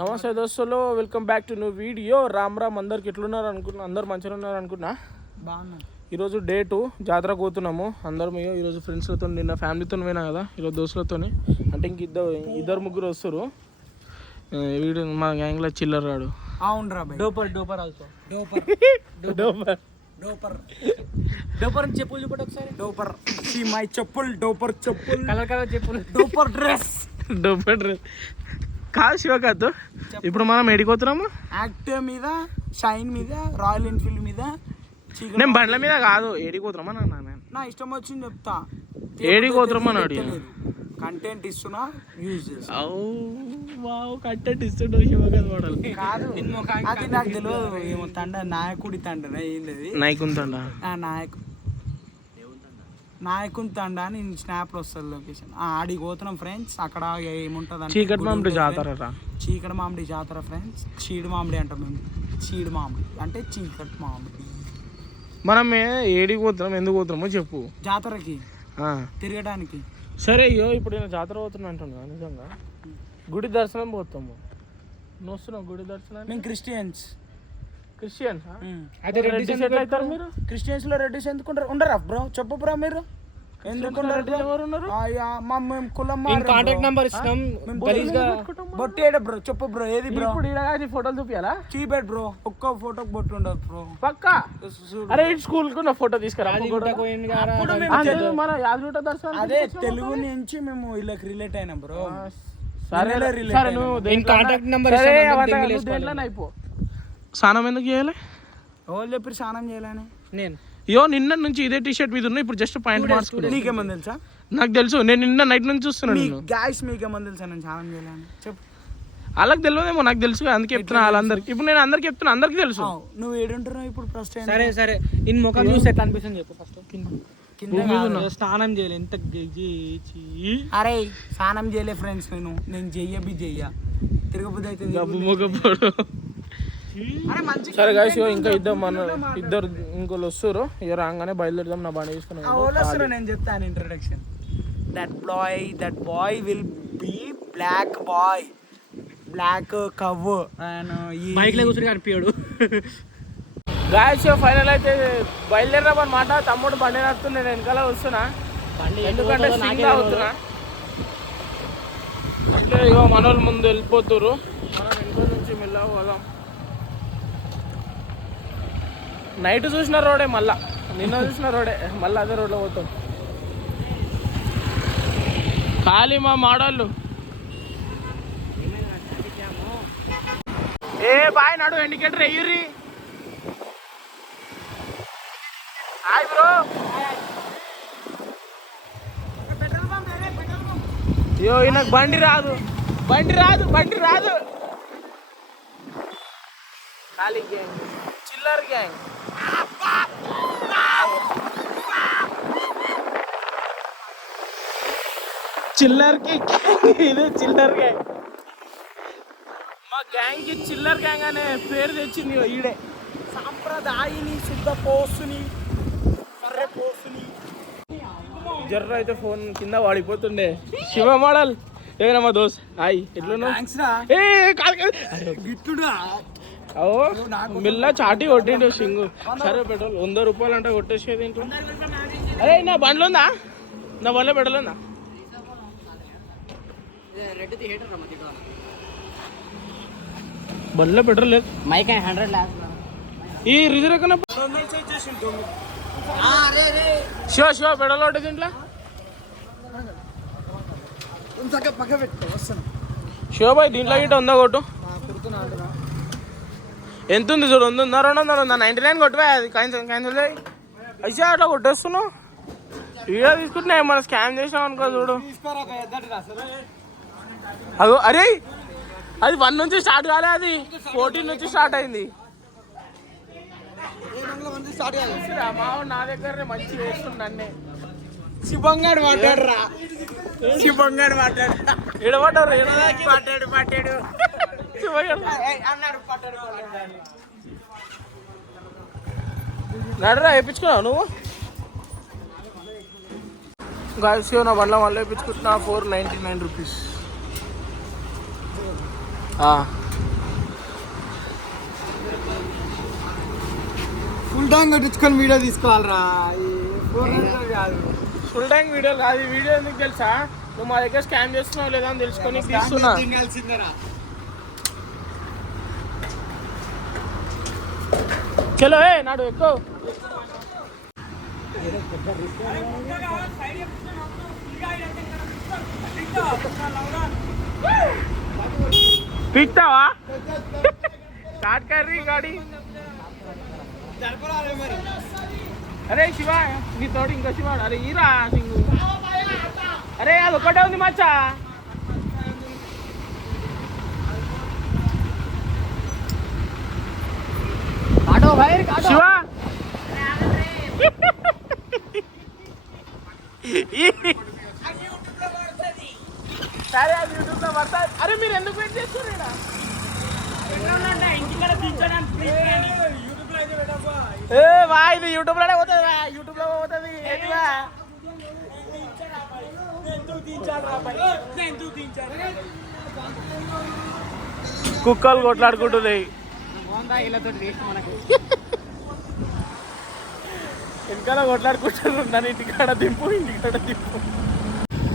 నమస్తే దోస్తులు, welcome back to new video. Ram అందరికి ఎట్లున్నారు అనుకున్నా, అందరు మంచిగా ఉన్నారు అనుకున్నా. బాగున్నా. ఈరోజు డే 2 జాతర పోతున్నాము అందరం. ఈరోజు ఫ్రెండ్స్లతో, నిన్న ఫ్యామిలీతో పోయినా కదా, ఈరోజు దోస్తులతో. అంటే ఇంక ఇద్దరు ముగ్గురు వస్తారు. వీడు మా గ్యాంగ్లో చిల్లర్ రాడు. అవునరా డోపర్ ఆల్సో డోపర్ చెప్పులు చూపటి ఒకసారి. డోపర్ సి మై చెప్పులు, డోపర్ చెప్పులు, కలర్ చెప్పులు, డోపర్ డ్రెస్ కాదు శివకాదు. ఇప్పుడు మనం ఎడిపోతున్నాము యాక్టివ్ మీద, షైన్ మీద, రాయల్ ఎన్ఫీల్డ్ మీద. నేను బండ్ల మీద కాదు, ఏడిపోతున్నామా నా ఇష్టం వచ్చింది చెప్తా. ఏడిపోతున్నామా కంటెంట్ ఇస్తున్నా, యూజ్ చేస్తా. కంటెంట్ ఇస్తుంటావు శివకాదు మోడల్ కాదు. అది నాకు తెలియదు. ఏమో తండ, నాయకుడి తండనా ఏంది? నాయకుని తండ, నాయకుని తండ అని స్నాప్లో వస్తుంది లొకేషన్. ఆడికి పోతున్నాం ఫ్రెండ్స్. అక్కడ ఏముంటుంది, చీకటి మామిడి జాతర. చీకటి మామిడి జాతర ఫ్రెండ్స్. చీడు మామిడి అంటాం మేము. చీడు మామిడి అంటే చీకటి మామిడి. మనం ఏడికి పోతున్నాం, ఎందుకు పోతున్నామో చెప్పు. జాతరకి తిరగడానికి. సరే ఇప్పుడు నేను జాతర పోతున్నా అంటున్నా. నిజంగా గుడి దర్శనం పోతాము. నువ్వు వస్తున్నావు గుడి దర్శనం? మేము క్రిస్టియన్స్. అయితే రెడ్డిస్ ఎట్లా అవుతారు మీరు? క్రిస్టియన్స్ లో రెడ్డిస్ ఎందుకుంటారు? ఉండరా బ్రో? చెప్పు బ్రో, మీరు ఎందుకుంటారు? బొట్టేడ బ్రో? చెప్పు బ్రో, ఏది బ్రో? ఫోటోలు చూపియాలా? చూపెట్ బ్రో. ఒక్క ఫోటోకి బొట్టు ఉండదు బ్రో. పక్కా. అరే స్కూల్ కు నా ఫోటో తీసుకురా. అదే తెలుగు నుంచి మేము వీళ్ళకి రిలేట్ అయినా బ్రో. స్నానం ఎందుకు చేయాలి? ఎవరు చెప్పి స్నానం చేయాలని? నేను నిన్న నుంచి ఇదే టీ షర్ట్ మీద ఉన్నా, ఇప్పుడు జస్ట్ పాయింట్ మార్చుకున్నా. నీకేమని తెలుసా? నాకు తెలుసు, నేను నిన్న నైట్ నుంచి చూస్తున్నాను. గాయస్ మీకేమని తెలుసా నేను స్నానం చేయాలని? చెప్పు. వాళ్ళకి తెలియదేమో, నాకు తెలుసు, అందుకే చెప్తున్నా వాళ్ళందరికి. ఇప్పుడు నేను అందరికి చెప్తున్నా, అందరికి తెలుసు. నువ్వు ఏడుంటున్నావు ఇప్పుడు ఫస్ట్? సరే ఇన్ ముఖం చూసి ఎట్లా అనిపిస్తుంది చెప్పు ఫస్ట్. స్నానం చేయలే ఎంత. అరే స్నానం చేయలే ఫ్రెండ్స్. నేను చెయ్య తిరగబుద్ధి అయితే. సరే గాయస్, ఇంకా ఇద్దరు ఇంకోళ్ళు వస్తారు. ఇక రాగానే బయలుదేరదాం. నా బండి తీసుకున్నాను. నేను చెప్తాను introduction. That boy will be black cow and bike లో కూర్చొని కనిపించాడు. గాయస్ ఫైనల్ అయితే బయలుదేరదాం అనమాట. తమ్ముడు బండి నడుతుంది, నేను వెనకాల వస్తున్నా. ఎందుకంటే సింగ్ అవుతున్నా. అంటే ఇక మనోళ్ళు ముందు వెళ్ళిపోతున్నారు, మనం వెనుక నుంచి మెల్లగా పోదాం. నైట్ చూసిన రోడే, మళ్ళా నిన్న చూసిన రోడే, మళ్ళీ అదే రోడ్లో పోతాం. ఖాళీ మా మాడళ్ళు. బాయ్ నడు, ఇండికేటర్ ఎయ్యుర్రి. Hi bro. నాకు బండి రాదు. ఖాళీ గ్యాంగ్, చిల్లర్ గ్యాంగ్. ఇదే చిల్లర్ గ్యాంగ్. మా గ్యాంగ్ కి చిల్లర్ గ్యాంగ్ అనే పేరు తెచ్చింది ఈడే. సాంప్రదాయని, శుద్ధ పోసుని, సర్రె పోసుని. జర్ర అయితే ఫోన్ కింద వాడిపోతుండే. శివ మోడల్ ఏమైనా మా దోస్త్. హాయ్, ఎట్లున్నావు? మిల్ల చాటి కొట్టిండు సింగు. సరే పెట్రోల్ 100 రూపాయలు అంటే కొట్టేసేది ఇంట్లో. అరే నా బండ్లో ఉందా? నా బండ్లో పెట్రోల్ ఉందా? బండ్లో పెట్రోల్ లేదు. మైక్ 100 ఈ రిజర్వ్ కన్నా షో పెట్రోల్ ఒకటి దీంట్లో. షో బాయ్ దీంట్లో గిట్ట ఉందా కొట్టు? ఎంత ఉంది చూడు? 100 ఉందా, 200 ఉందా? 99 కొట్టుపోయి అది క్యాన్సిల్ అయ్యి అయితే అట్లా కొట్టేస్తున్నావు. వీడియో తీసుకుంటున్నా, మనం స్కామ్ చేసాం అనుకో చూడు. అదో అరే అది 1 నుంచి స్టార్ట్ కాలే, అది 14 నుంచి స్టార్ట్ అయింది. నా దగ్గర మంచి వేస్తుంది అన్నే. శివంగాడు మాట్లాడు. ఎడబడ్డారు నడరా వేయించుకున్నావు నువ్వు? గాయస్ నా బండ్ల మళ్ళీ వేయించుకుంటున్నా. 499 రూపీస్. ఫుల్ ట్యాంక్ కట్టించుకొని వీడియో తీసుకోవాలరా కాదు ఫుల్ ట్యాంక్ వీడియో కాదు. ఈ వీడియో ఎందుకు తెలుసా? నువ్వు మా దగ్గర స్కామ్ చేస్తున్నావు లేదా అని తెలుసుకొని తీస్తున్నా. చలో ఏ నాడు ఎక్కువ పీక్తావా? స్టార్ట్ కర్రీ గాడి. అరే శివ నీ తోడు ఇంకా శివ. అరే ఈరా సింగు. అరే అది ఒకటే ఉంది మచ్చా. శివ సరే అది యూట్యూబ్ లో పడతా. అరే మీరు ఎందుకు వెయిట్ చేస్తున్నారు? వా ఇది యూట్యూబ్ లోనే పోతుంది. యూట్యూబ్ లో పోతుంది. కుక్కలు కొట్లాడుకుంటున్నాయి. వెనకాల కొట్లాడుకుంటారు. నన్ను ఇంటికాడ దింపు, ఇంటికాడ దింపు.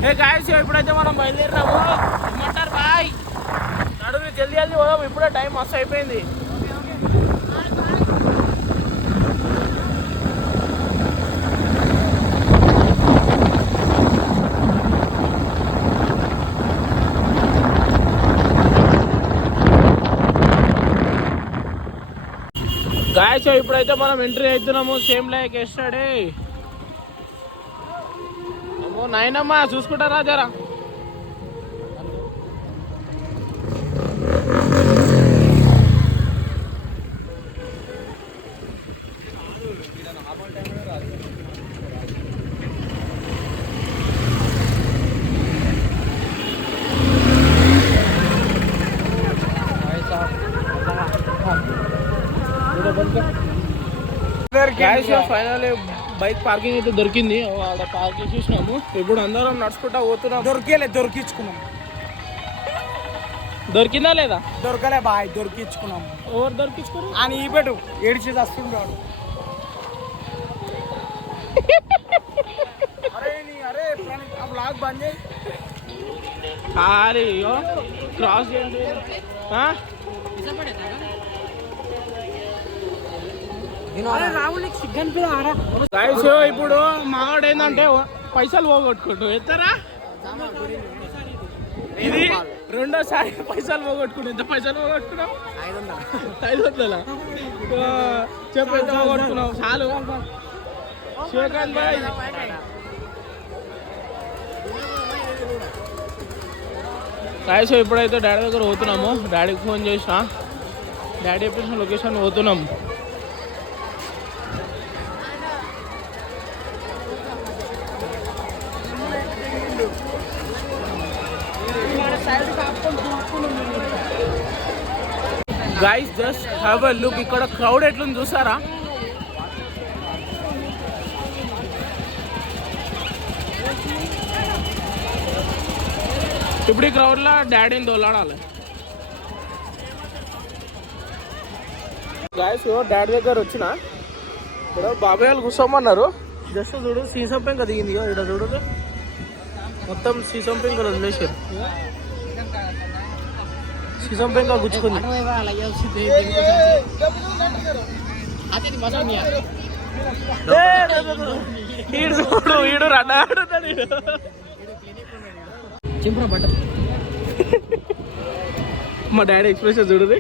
ఏ గాయస్ ఇప్పుడైతే మనం బయలుదేరాము. ఏమంటారు బాయ్? నడువు జల్దీ జల్దీ పోదాం. ఇప్పుడే టైం మస్తు అయిపోయింది. గాయస్ ఇప్పుడైతే మనం ఎంట్రీ అవుతున్నాము. Same like yesterday. అమ్మో నాయనమ్మా చూసుకుంటారా జరా. ఫైనల్ బైక్ పార్కింగ్ అయితే దొరికింది. అక్కడ పార్క్ చేసేసినాము. ఇప్పుడు అందరం నడుచుకుంటా పోతున్నాం. దొరికించుకున్నాం. దొరికిందా లేదా? దొరకలే బాయ్, దొరికించుకున్నాం. ఎవరు దొరికించుకోరు అని ఈ పెట్టు ఏడిచేది వస్తుంటాడు. అరే ఆ బ్లాగ్ బంద్ చేయి. అయ్యో క్రాస్ చేయండి. ఇప్పుడు మావాడు ఏంటంటే పైసలు పోగొట్టుకుంటూ ఎత్తరా. ఇది రెండోసారి పైసలు పోగొట్టుకుంటు. ఎంత పైసలు పోగొట్టుకున్నావు? 500. చెప్పు ఎంత పోగొట్టుకున్నావు? చాలు శివకాంత్ బాయ్. సో ఇప్పుడైతే డాడీ దగ్గర పోతున్నాము. డాడీకి ఫోన్ చేసిన. డాడీ చెప్పేసిన లొకేషన్ పోతున్నాము. Guys just have a look. ఇక్కడ క్రౌడ్ ఎట్లుంది చూసారా? ఇప్పుడు ఈ క్రౌడ్లో డాడీని దొల్లాడాలి. గైస్ డాడీ దగ్గర వచ్చిన ఇక్కడ బాబాయ్ వాళ్ళు కూర్చోమన్నారు. జస్ట్ చూడు సీసం పెంక దిగింది. ఇక్కడ చూడు మొత్తం సీసం పెంకలు వదిలేసారు. సీసం పెంక గుచ్చుకుంది. ఈడు చూడు ఈడు రన్నాడుతాడు. మా డాడీ ఎక్స్ప్రెషన్ చూడదు.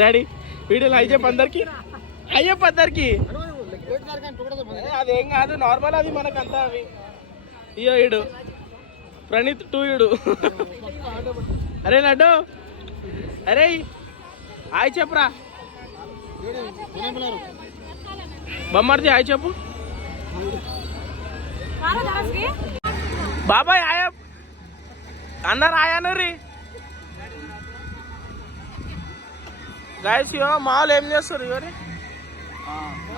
డాడీ వీడియోలో హై చెప్పు అందరికి. హై చెప్పు అందరికి. అదేం కాదు నార్మల్. అది మనకంతా అవి. ఇయో ఈడు ప్రణీత్ 2 ఈడు. అరే లడ్డు అరే హాయ్ చెప్పురా. బొమ్మర్ది హాయ్ చెప్పు. బాబాయ్ హాయ్ అన్నారు. హాయ్ రీ గాయస్. ఇయో మామూలు ఏం చేస్తారు? ఇవరి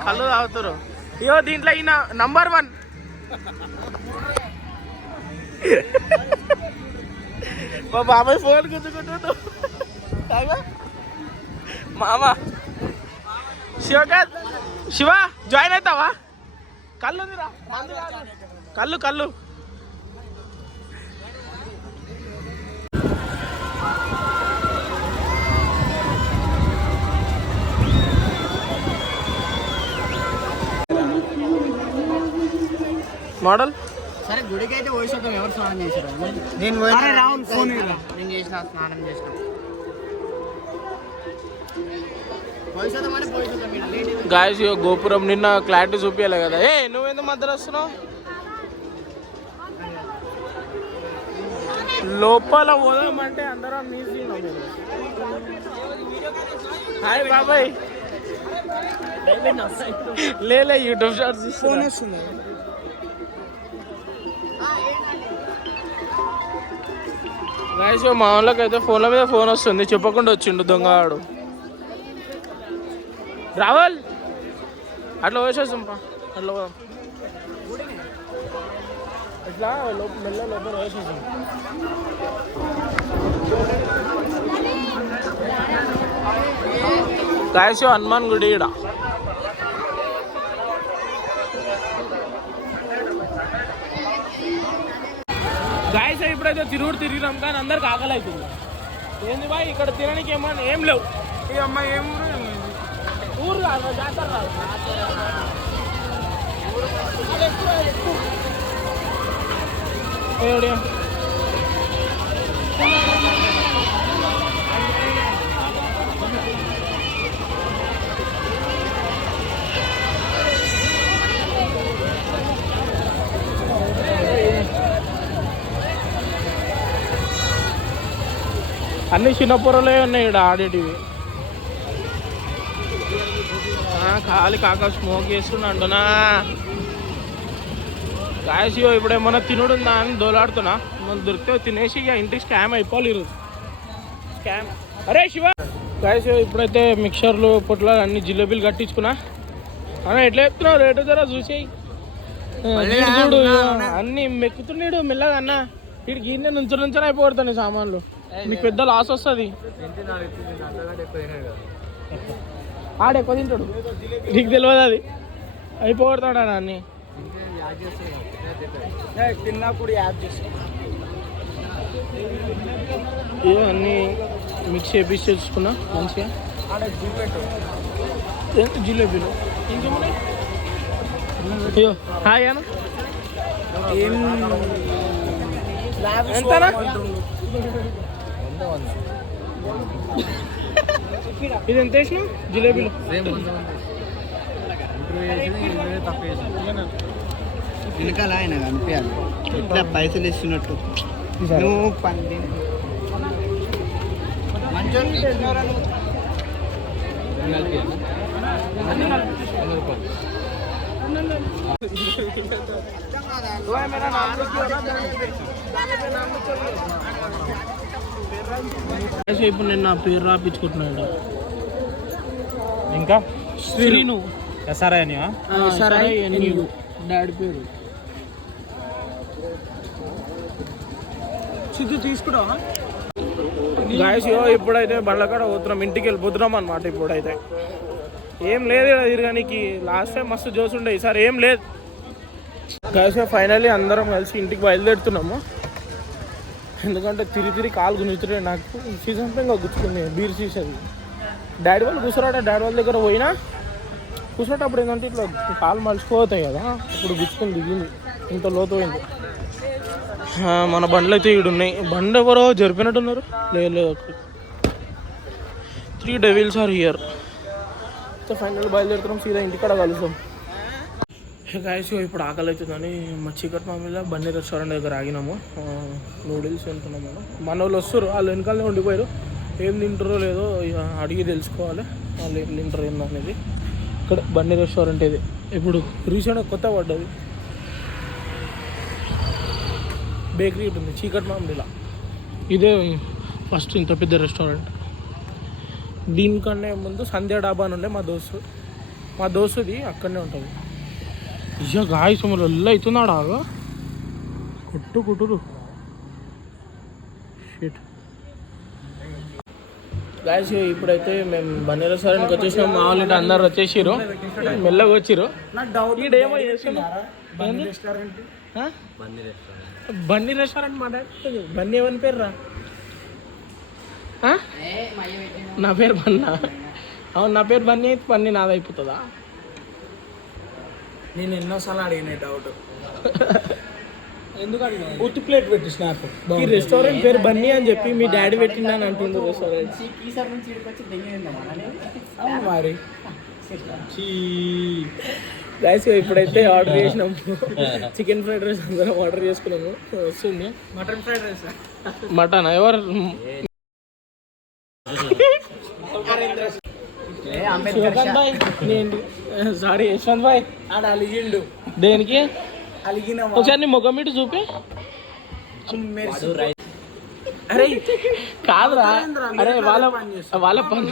కళ్ళు తాగుతారు. ఇయో దీంట్లో ఈయన నంబర్ 1. మా బాబాయ్ ఫోన్ గుంజుకుంటుండు. మామ శివకాంత్ శివ జాయిన్ అవుతావా? కళ్ళు కళ్ళు కళ్ళు మోడల్. సరే గుడికి అయితే పోయిస్తాం. ఎవరు స్నానం చేశారు? నేను రాహుల్ ఫోన్ నేను చేసిన స్నానం చేసిన గాయస్ గోపురం నిన్న క్లారిటీ చూపించాలి కదా. నువ్వెందుకు మధ్యలో వస్తున్నావు? లోపల పోదామంటే అందరం హాయ్ బాబాయ్. లేలే యూట్యూబ్ షార్ట్స్ ఫోన్ వస్తుంది. గాయస్ మా వాళ్ళకి అయితే ఫోన్ల మీద ఫోన్ వస్తుంది, చెప్పకుండా వచ్చిండు దొంగవాడు. రావల్ అట్లా వేసేసాంపా, అట్లా పోదాం. ఇట్లా మెల్ల లోపల వేసేసాం. గాయస్ హనుమాన్ గుడి ఈడ. గాయస్ ఇప్పుడైతే తిరిగినాం కానీ అందరికి ఆకలి అవుతుంది. ఏంది బాయ్ ఇక్కడ తినడానికి ఏమన్నా ఏం లేవు. ఈ అమ్మాయి ఏం ఊరు కాదు, జాతర రాదు. అన్ని చిన్న పొరలే ఉన్నాయి ఇక్కడ ఆడేటివి. ఖాళీ కాక స్మోక్ చేస్తున్నా. గాయస్ ఇప్పుడు ఏమన్నా తినుడు ఉందా అని దోలాడుతున్నా. మనం దొరికితే తినేసి ఇక ఇంటికి స్కామ్ అయిపోవాలి ఈరోజు. స్కామ్. అరే శివ. గాయస్ ఇప్పుడైతే మిక్చర్లు పొట్లాలు అన్ని జిలేబీలు కట్టించుకున్నా. అన్న ఎట్లా చెప్తున్నావు రేటు ధర చూసేయి. చూడు అన్ని మెక్కుతున్నాడు మెల్లగా అన్న. వీడికి గిన్నె నుంచొని అయిపోతాను సామాన్లు. మీకు పెద్ద లాస్ వస్తుంది. ఆడ ఎక్కువ తింటాడు, నీకు తెలియదు అది. అయిపోతాడు అన్ని తిన్నప్పుడు యాడ్ చేస్తా. అన్నీ మిక్స్ చేపించి తెచ్చుకున్నా మంచిగా. జిలేబీలు ఇంకేమున్నాయి? అయ్యో హాయ్ అన్న. ఎంతనా? ఇది ఎంత వేసినావు జిలేబీలు? వెనకాల ఆయన కనిపించాలి, ఇట్లా పైసలు ఇస్తున్నట్టు. నువ్వు పండి ఇప్పుడు నేను నా పేరు రాపించుకుంటున్నాడు. ఇంకా శ్రీను SRI డాడీ పేరు. సిద్ధు తీసుకురావా? గాయస్ ఇప్పుడైతే బండ్లకాడ పోతున్నాం, ఇంటికి వెళ్ళిపోతున్నాం అనమాట. ఇప్పుడైతే ఏం లేదు ఇక్కడ తిరగడానికి. లాస్ట్ టైం మస్తు జోస్ ఉండే, ఈసారి ఏం లేదు. గాయస్ ఫైనల్లీ అందరం కలిసి ఇంటికి బయలుదేరుతున్నాము. ఎందుకంటే తిరిగి కాలు గుంజుతున్నాయి. నాకు సీజన్ పెంగా గుచ్చుకుంది బీర్ సీసది. డాడీ వాళ్ళు కూర్చున్నాడ, డాడీ వాళ్ళ దగ్గర పోయినా కూర్చున్నప్పుడు ఏంటంటే ఇట్లా కాలు మలిచిపోతాయి కదా, ఇప్పుడు గుచ్చుకొని దిగింది. ఇంత లోతు పోయింది. మన బండ్లు అయితే ఇక్కడ ఉన్నాయి. బండి ఎవరో జరిపినట్టున్నారు. లేదు 3 devils are here. So final బయలుదేరుతున్నాం, సీదా ఇంటికాడ కలుస్తాం. గాయస్ ఇప్పుడు ఆకలి అవుతుందని మా చీకటి మామిలో బండి రెస్టారెంట్ దగ్గర ఆగినాము. నూడిల్స్ తింటున్నాము. మన వాళ్ళు వస్తారు, వాళ్ళు వెనకాలనే ఉండిపోయారు. ఏం తింటారో లేదో ఇక అడిగి తెలుసుకోవాలి వాళ్ళు ఏం తింటారు ఏందో అనేది. ఇక్కడ బండి రెస్టారెంట్ ఇది ఇప్పుడు రీసెంట్గా కొత్త పడ్డది. బేకరీ ఉంటుంది చీకటి మామిడిలా. ఇదే ఫస్ట్ ఇంత పెద్ద రెస్టారెంట్. దీనికన్నా ముందు సంధ్యా డాబా అని ఉండే మా దోస్తుది అక్కడనే ఉంటుంది. ఇక గాయస్ మరి ఎల్ల అవుతున్నాడు. ఆగా కుట్టురు షిట్. గాయస్ ఇప్పుడైతే మేము బన్నీ రెస్టారెంట్కి వచ్చేసినాం. మా వాళ్ళు ఇటు అందరు వచ్చేసిరు, మెల్లగా వచ్చిరు. నాకు డౌట్ ఈడేమో చేస్తున్నారా బన్నీ రెస్టారెంట్ బన్నీ రెస్టారెంట్ మాట్లాడుతుంది. బన్నీ ఎవరి పేరు రా? నా పేరు బన్నా. అవును, నా పేరు బన్నీ అయితే బన్నీ నాది అయిపోతుందా? నేను ఎన్నోసార్లు అడిగిన డౌట్ ఎందుకు అడిగినా ఉత్తి ప్లేట్ పెట్టి స్నాప్ ఈ రెస్టారెంట్ పేరు బన్నీ అని చెప్పి మీ డాడీ పెట్టిండా అని అంటుండు రెస్టారెంట్. అవును మరి గైస్ ఇప్పుడైతే ఆర్డర్ చేసినాము. చికెన్ ఫ్రైడ్ రైస్ అందరం ఆర్డర్ చేసుకున్నాము. వస్తుంది మటన్ ఫ్రైడ్ రైస్. మటన్ ఎవరు? శివకాంత్ భాయ్, సారీ యశ్వంత్ భాయ్. ఆడ అలిగిండు దేనికి? అలిగిన ఒకసారి నీ ముఖం ఇటు చూపి. అరే కాదురా, అరే వాళ్ళ వాళ్ళ పని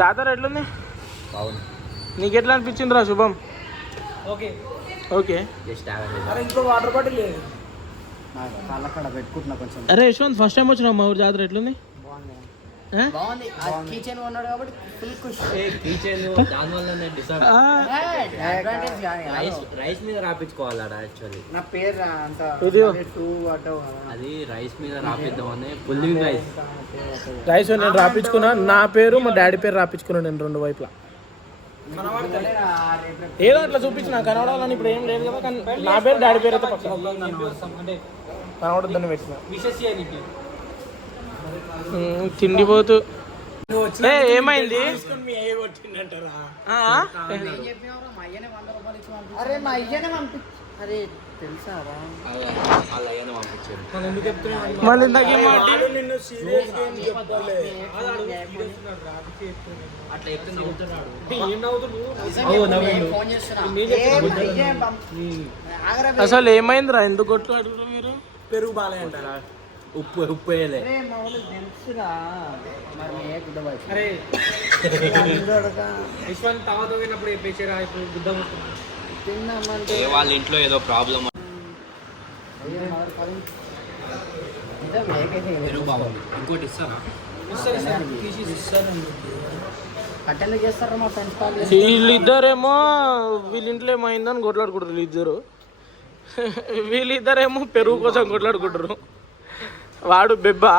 జాతర ఎట్లుంది? నీకు ఎట్లా అనిపించింది రా శుభం? Okay okay. అరే ఇంకో వాటర్ బాటిల్ లేదు. అరే యశ్వంత్, ఫస్ట్ టైం వచ్చినావు మా ఊరు జాతర, ఎట్లుంది? బాగుంది. కిచెన్ ఉన్నాడు కాబట్టి ఫుల్ ఖుషి. అడ్వాంటేజ్ కానీ రైస్ మీద రాపించుకోవాలి యాక్చువల్లీ. నా పేరు అంత ఇదిగో. అది రైస్ మీద రాపిద్దామని పుల్లింగ్ రైస్. రైస్ నేను రాపించుకున్నా, నా పేరు మా డాడీ పేరు రాపించుకున్నాను నేను రెండు వైపులా. ఏదో అట్లా చూపించిన కనవడాలని ఇప్పుడు ఏం లేదు కదా, కానీ నా పేరు డాడీ పేరు అయితే పక్కన అంటే కనవడద్దని పెట్టిన. విషెస్ చేయనీకి. తిండిపోతూ ఏమైంది? అరే మా అయ్యనే పంపి. అరే తెలుసారా? మళ్ళీ ఇందాక ఏం మాట? నిన్ను సీరియస్ గా ఏం చెప్పలే. అట్లా చెప్తే నవ్వుతున్నాడు. ఏం నవ్వుతున్నావు? ఫోన్ చేస్తున్నా. అసలు ఏమైందిరా? ఎందుకు కొట్టుకుంటారు మీరు? పెరుగు బాలే అంటారా? ఉప్పు వేయలే. అరే మా వాళ్ళు తెలుసురా. మరి ఏ గుడ్డ వైపు. అరే యశ్వంత్ తవతో పోయినప్పుడు చెప్పేసారా? ఇప్పుడు గుద్ద తిన్నామంటే వాళ్ళ ఇంట్లో ఏదో ప్రాబ్లం. ఇంకోటి ఇస్తారా? కట్టెలు చేస్తారా మా ఫ్రెండ్స్ కాల్ వీళ్ళిద్దరేమో వీళ్ళ ఇంట్లో ఏమైందని కొట్లాడుకుంటారు వీళ్ళిద్దరు. వీళ్ళిద్దరేమో పెరుగు కోసం కొట్లాడుకుంటారు. వాడు బెబ్బా,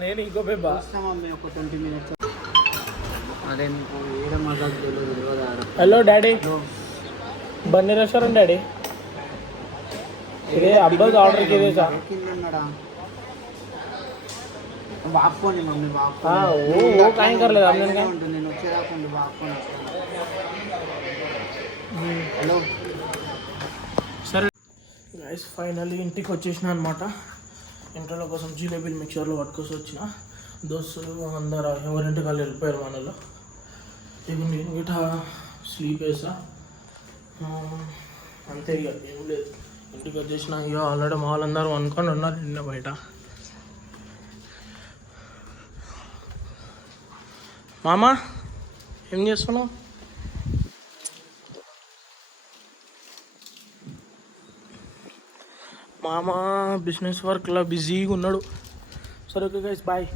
నేను ఇంకో బెబ్బా. ఒక 20 minutes. అదే ఏడ మాట్లాడుతుందో తెలియదు. Hello daddy, Bunny restaurant daddy. ఇదే అబ్బాయి ఆర్డర్కి ఇదే సార్. బాపుకోండి మమ్మీ బాపు. ఓ కాయం కర్లేదు అమ్మ. నేను వచ్చేదాకా బాపుకోండి. హలో సరే గైస్, ఫైనల్లీ ఇంటికి వచ్చేసిన అనమాట. ఇంట్లో కోసం జిలేబీలు మిక్చర్లు పట్టుకొచ్చి వచ్చిన. దోస్తులు అందరు ఎవరింటికి వాళ్ళు వెళ్ళిపోయారు మనలో. ఇవి నేను గిట స్లీప్ వేసా అంతే. ఇక ఏం లేదు, ఇంటికి వచ్చేసిన. ఇక ఆల్రెడీ మా వాళ్ళందరూ అనుకొని ఉన్నారు నిన్న బయట. మామా ఏం చేస్తున్నావు? మామ బిజినెస్ వర్క్లో బిజీగా ఉన్నాడు. సరే ఓకే గైస్, బాయ్.